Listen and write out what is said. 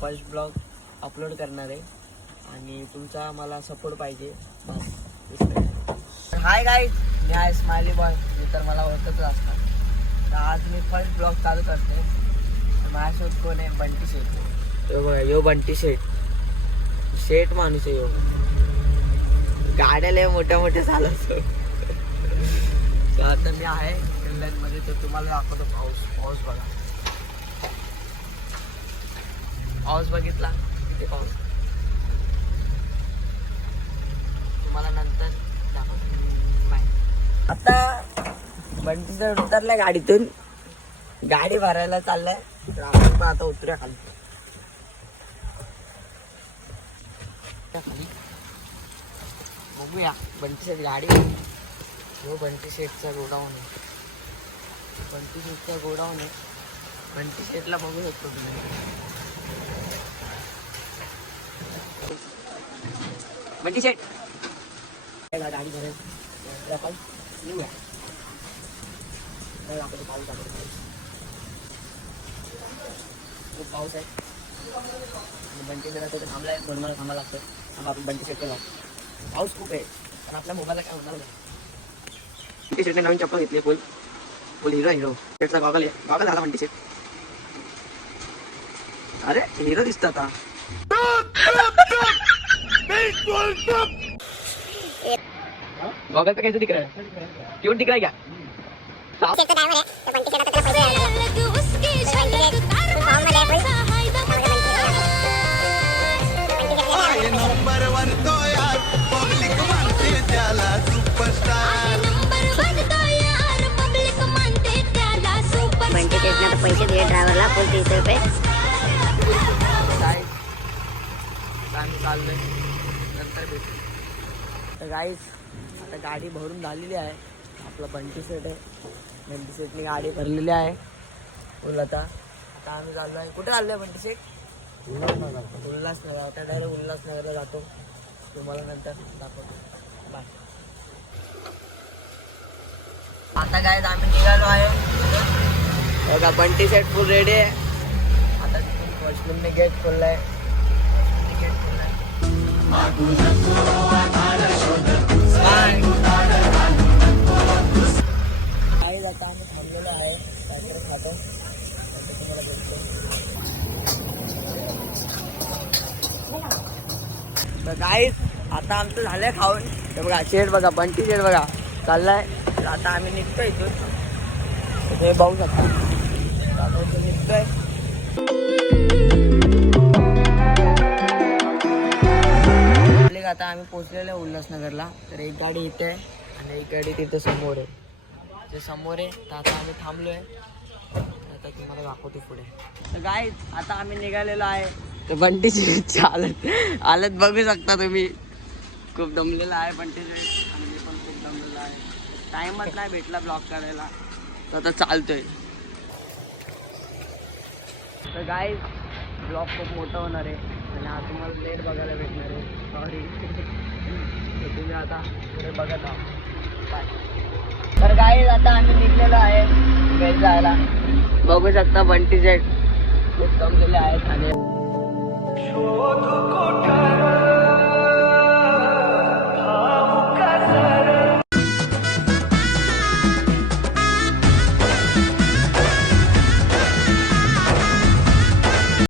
First blog upload करणार आहे आणि तुमचा मला सपोर्ट पाहिजे बस. हाय गाईज, मी आहे स्माइली बॉय, मी तर मला ओळखतच असणार. तर आज मी फर्स्ट ब्लॉग चालू करते. माझ्यासोबत कोण आहे? बंटी शेट. यो बघा, यो बंटी शेट, शेट माणूस आहे यो. गाड्या लय मोठ्या मोठ्या चालवतो. तर आता मी आहे मध्ये, तर तुम्हाला दाखवतो पाऊस बघा. पाऊस बघितला किती पाऊस, तुम्हाला नंतर दाखवतो. बाय. आता बंटी जर उतरलाय गाडीतून, गाडी भरायला चाललाय, तर आपण पण आता उतरूया खाली. बघूया बंटी शेट गाडी. हो, बंटी शेटचा गोडाऊन आहे. बंटी शेटचा गोडाऊन आहे. बंटी शेटला बघू शकतो तुम्ही. बंटी शेट गाडी भरायला आपण येऊया. खूप पाऊस आहे. बंटी शेट आता थांबलाय, दोन मला थांबायला लागतं. आपण बंटी शेटला लागतो. पाऊस खूप आहे पण आपल्या मोबाईलला काय होणार नाही. बंटी शेटने नवीन चप्पल घेतली, फुल हिरो शेटचा गॉगल झाला बंटी शेट. अरे हिरो दिसत आता. गॉगल पे कैसे दिख रहा है? क्यों दिख रहा है क्या? पैसे दिले ड्रायव्हरला फुल 30 रुपये. आम्ही चाललोय, नंतर भेटू. तर गाईज आता गाडी भरून झालेली आहे. आपला बंटी सेट आहे. बंटी सेटनी गाडी भरलेली आहे फुल. आता आम्ही चाललो आहे. कुठे चाललो आहे बंटी सेट? उल्हासनगर. आता डायरेक्ट उल्हासनगरला जातो, तुम्हाला नंतर दाखवतो. बाय. आता काय आम्ही निघालो आहे बघा. बंटी सेट फुल रेडी आहे. आता तिथून वॉचमॅनने गेट खोललाय. आता आम्ही थांबलेलो आहे. तर गाईज आता आमचं झालंय खाऊन. तर बघा शेट बघा, बंटी शेट बघा चाललाय. तर आता आम्ही निघतो इथून. हे बघू शकता निघतोय. आता आम्ही पोहोचलेलो आहे उल्हासनगरला. तर एक गाडी इथे आहे आणि एक गाडी तिथे समोर आहे. ते समोर आहे. तर आता आम्ही थांबलो आहे. आता तुम्हाला दाखवतो पुढे. तर गाईज आता आम्ही निघालेलो आहे. तर बंटी शेटची हालत बघू शकता तुम्ही. खूप दमलेला आहे बंटी शेट आणि मी पण खूप दमलेला आहे. टाईमच नाही भेटला ब्लॉग करायला, तर आता चालतोय. तर गाईज ब्लॉग खूप मोठा होणार आहे आणि आज तुम्हाला लेट बघायला भेटणार आहे. सॉरी. तर तुम्ही आता पुढे बघत आहात. बाय. तर गाईज आता आम्ही निघलेलो आहे घरी जायला. बघू शकता बंटी शेट खूप दमलेले आहेत आणि